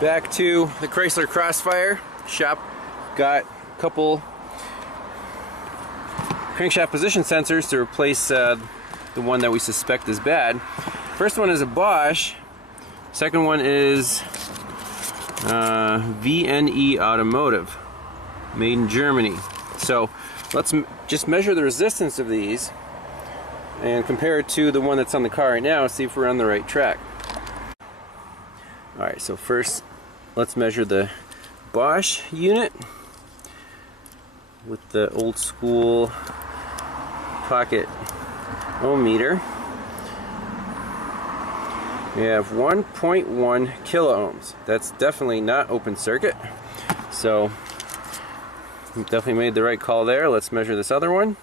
Back to the Chrysler Crossfire. Shop got a couple crankshaft position sensors to replace the one that we suspect is bad. First one is a Bosch. Second one is VNE Automotive, made in Germany. So let's just measure the resistance of these and compare it to the one that's on the car right now, see if we're on the right track. Alright, so first let's measure the Bosch unit with the old school pocket ohm meter. We have 1.1 kilo ohms. That's definitely not open circuit. So we definitely made the right call there. Let's measure this other one.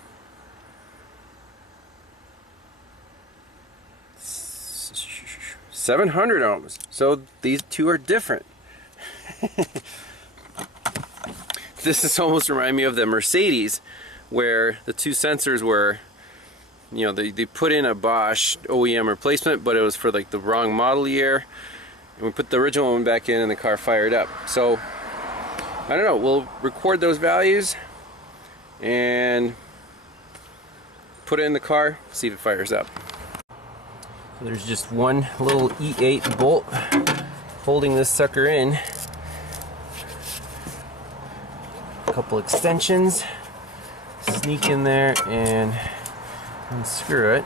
700 ohms. So these two are different. This is almost remind me of the Mercedes, where the two sensors were, you know, they put in a Bosch OEM replacement, but it was for like the wrong model year, and we put the original one back in and the car fired up. So I don't know, we'll record those values and put it in the car, see if it fires up. So there's just one little E8 bolt holding this sucker in. A couple extensions, sneak in there and unscrew it.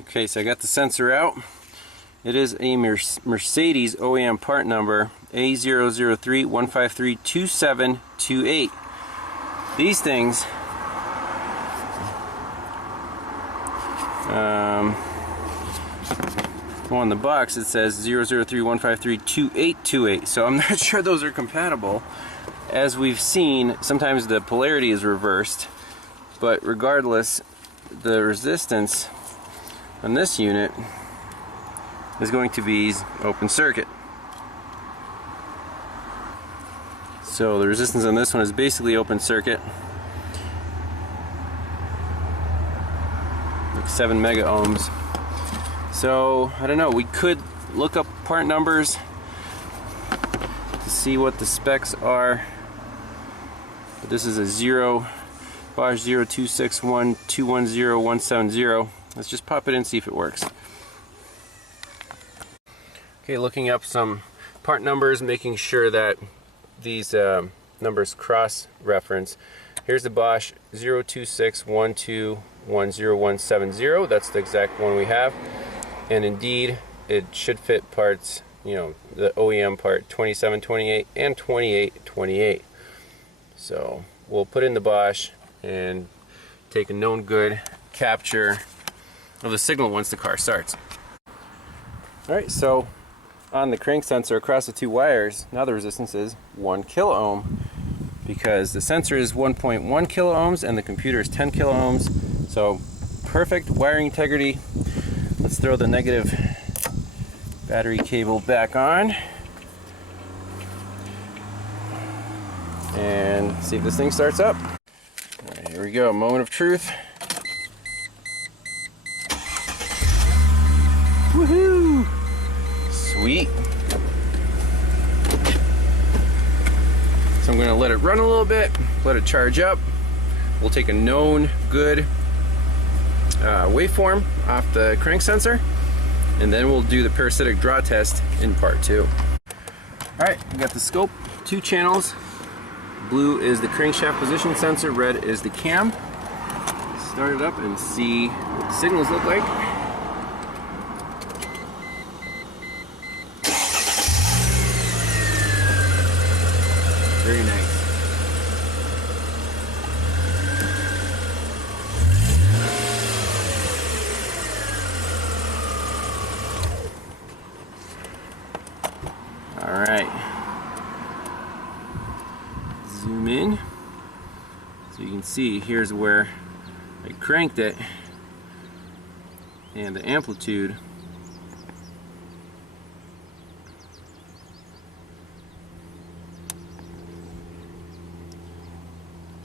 Okay, so I got the sensor out. It is a Mercedes OEM part number A003-153-2728. These things on the box it says 003-153-2828, so I'm not sure those are compatible. As we've seen, sometimes the polarity is reversed, but regardless, the resistance on this unit is going to be open circuit. So the resistance on this one is basically open circuit, like 7 mega ohms. So I don't know, we could look up part numbers to see what the specs are. But this is a Bosch 0261210170. Let's just pop it in and see if it works. Okay, looking up some part numbers, making sure that these numbers cross-reference. Here's the Bosch 02612100170. That's the exact one we have. And indeed, it should fit parts, you know, the OEM part 2728 and 2828. So we'll put in the Bosch and take a known good capture of the signal once the car starts. Alright, so on the crank sensor across the two wires, now the resistance is 1 kilo ohm, because the sensor is 1.1 kilo ohms and the computer is 10 kilo ohms. So perfect wiring integrity. Let's throw the negative battery cable back on and see if this thing starts up. All right, here we go, moment of truth. Woohoo! Sweet. So I'm going to let it run a little bit, let it charge up. We'll take a known good waveform off the crank sensor, and then we'll do the parasitic draw test in part 2. Alright, we got the scope, 2 channels. Blue is the crankshaft position sensor, red is the cam. Start it up and see what the signals look like. Very nice. All right. Zoom in. So you can see here's where I cranked it, and the amplitude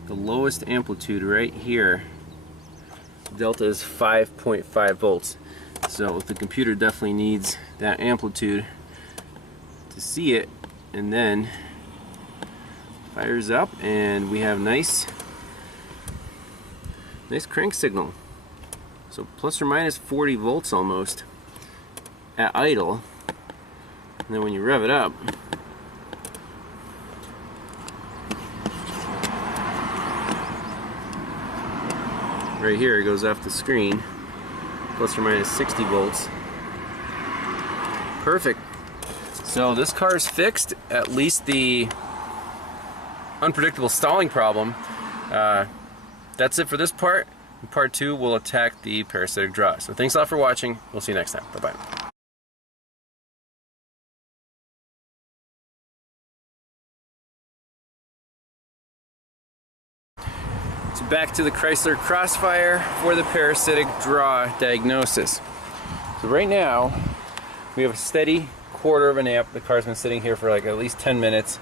the lowest amplitude right here delta is 5.5 volts. So the computer definitely needs that amplitude to see it, and then fires up and we have nice crank signal. So plus or minus 40 volts almost at idle, and then when you rev it up, right here it goes off the screen, plus or minus 60 volts. Perfect. So this car is fixed, at least the unpredictable stalling problem. That's it for this part. In part 2, we'll attack the parasitic draw. So thanks a lot for watching. We'll see you next time. Bye-bye. So back to the Chrysler Crossfire for the parasitic draw diagnosis. So right now, we have a steady 1/4 of an amp. The car's been sitting here for like at least 10 minutes.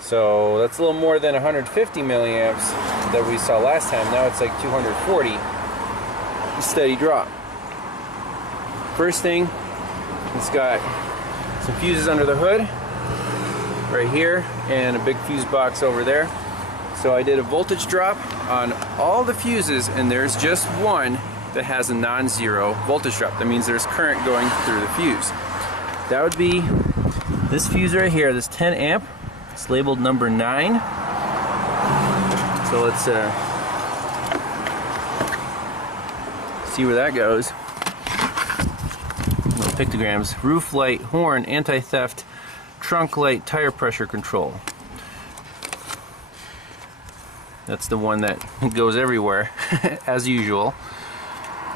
So that's a little more than 150 milliamps that we saw last time. Now it's like 240. Steady drop. First thing, it's got some fuses under the hood right here and a big fuse box over there. So I did a voltage drop on all the fuses, and there's just one that has a non-zero voltage drop. That means there's current going through the fuse. That would be this fuse right here, this 10 amp. It's labeled number 9. So let's see where that goes. Little pictograms. Roof light, horn, anti-theft, trunk light, tire pressure control. That's the one that goes everywhere, as usual.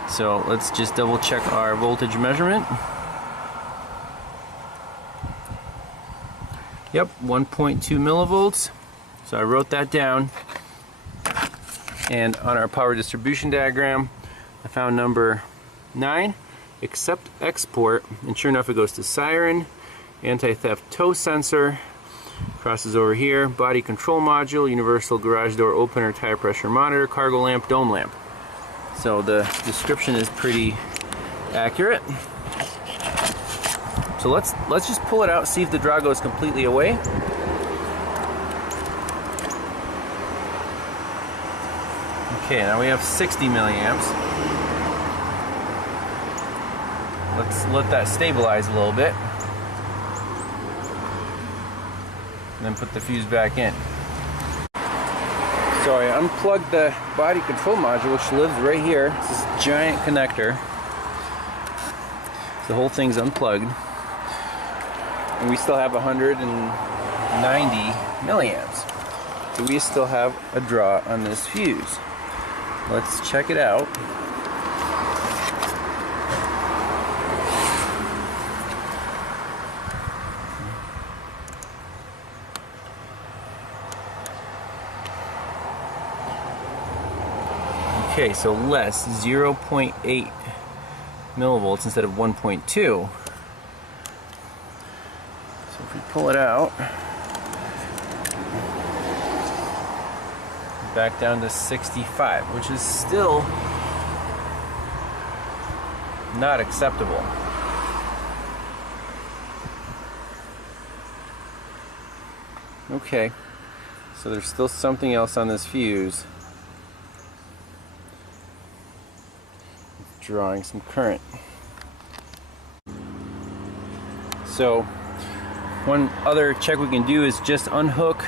So let's just double check our voltage measurement. Yep, 1.2 millivolts. So I wrote that down. And on our power distribution diagram, I found number 9, accept export, and sure enough it goes to siren, anti-theft tow sensor, crosses over here, body control module, universal garage door opener, tire pressure monitor, cargo lamp, dome lamp. So the description is pretty accurate. So let's just pull it out, see if the draw goes completely away. Okay, now we have 60 milliamps. Let's let that stabilize a little bit. And then put the fuse back in. So I unplugged the body control module, which lives right here. It's this giant connector. The whole thing's unplugged. And we still have 190 milliamps. So we still have a draw on this fuse. Let's check it out. Okay, so less 0.8 millivolts instead of 1.2. So if we pull it out, back down to 65, which is still not acceptable. Okay, so there's still something else on this fuse. Drawing some current. So one other check we can do is just unhook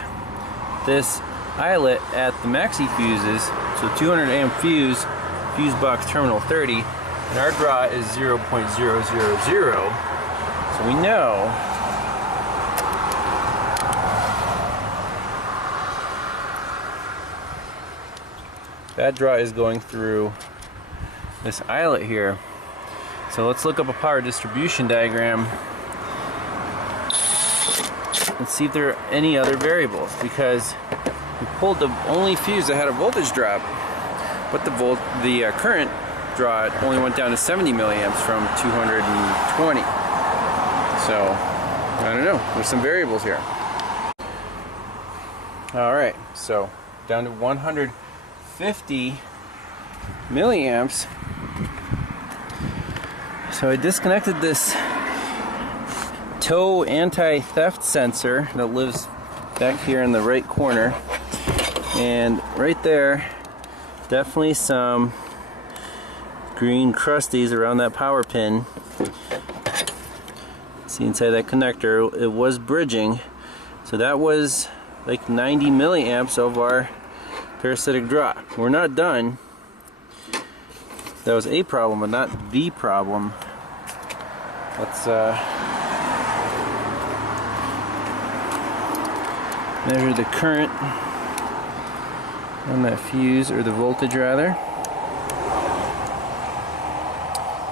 this eyelet at the maxi fuses. So 200 amp fuse box terminal 30, and our draw is 0.000. So we know that draw is going through this eyelet here. So let's look up a power distribution diagram and see if there are any other variables, because we pulled the only fuse that had a voltage drop, but the current draw only went down to 70 milliamps from 220. So I don't know, there's some variables here. Alright, so down to 150 milliamps. So I disconnected this tow anti-theft sensor that lives back here in the right corner, and right there, definitely some green crusties around that power pin. See inside that connector, it was bridging, so that was like 90 milliamps of our parasitic drop. We're not done. That was a problem, but not the problem. Let's measure the current on that fuse, or the voltage rather.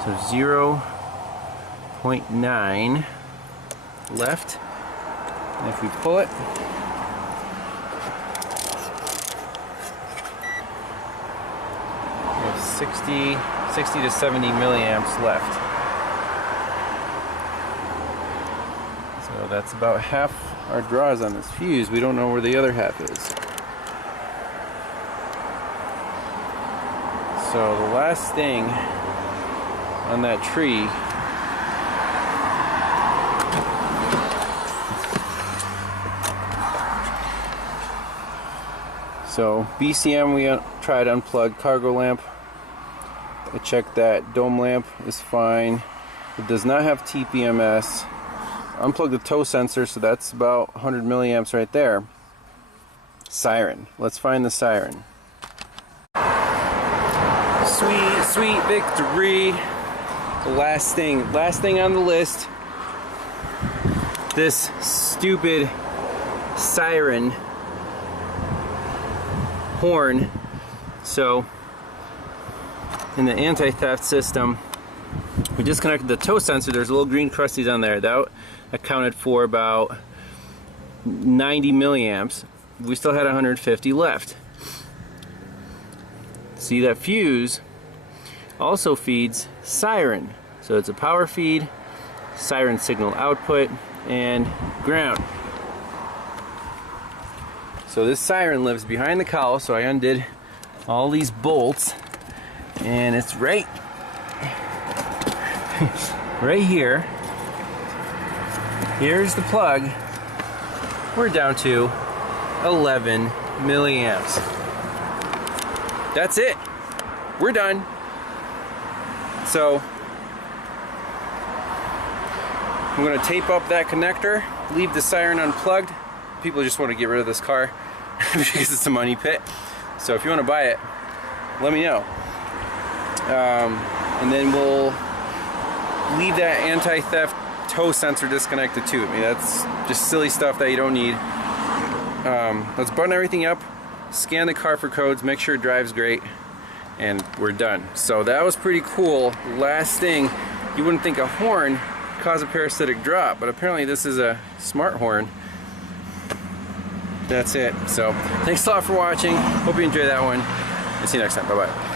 So 0.9 left. And if we pull it, we have 60 to 70 milliamps left. So that's about half our draws on this fuse. We don't know where the other half is. So the last thing on that tree so BCM we tried to unplug. Cargo lamp, I checked that. Dome lamp is fine. It does not have TPMS. Unplug the tow sensor, so that's about 100 milliamps right there. Siren. Let's find the siren. Sweet, sweet victory. The last thing on the list. This stupid siren horn. So in the anti-theft system, we disconnected the tow sensor. There's little green crusties on there. That accounted for about 90 milliamps. We still had 150 left. See, that fuse also feeds siren. So it's a power feed, siren signal output, and ground. So this siren lives behind the cowl, so I undid all these bolts, and it's right here. Here's the plug. We're down to 11 milliamps. That's it. We're done. So I'm going to tape up that connector, leave the siren unplugged. People just want to get rid of this car because it's a money pit. So if you want to buy it, let me know. And then we'll leave that anti-theft tow sensor disconnected too. I mean, that's just silly stuff that you don't need. Let's button everything up, scan the car for codes, make sure it drives great, and we're done. So that was pretty cool. Last thing, you wouldn't think a horn cause a parasitic drop, but apparently this is a smart horn. That's it. So thanks a lot for watching. Hope you enjoyed that one. And see you next time. Bye bye.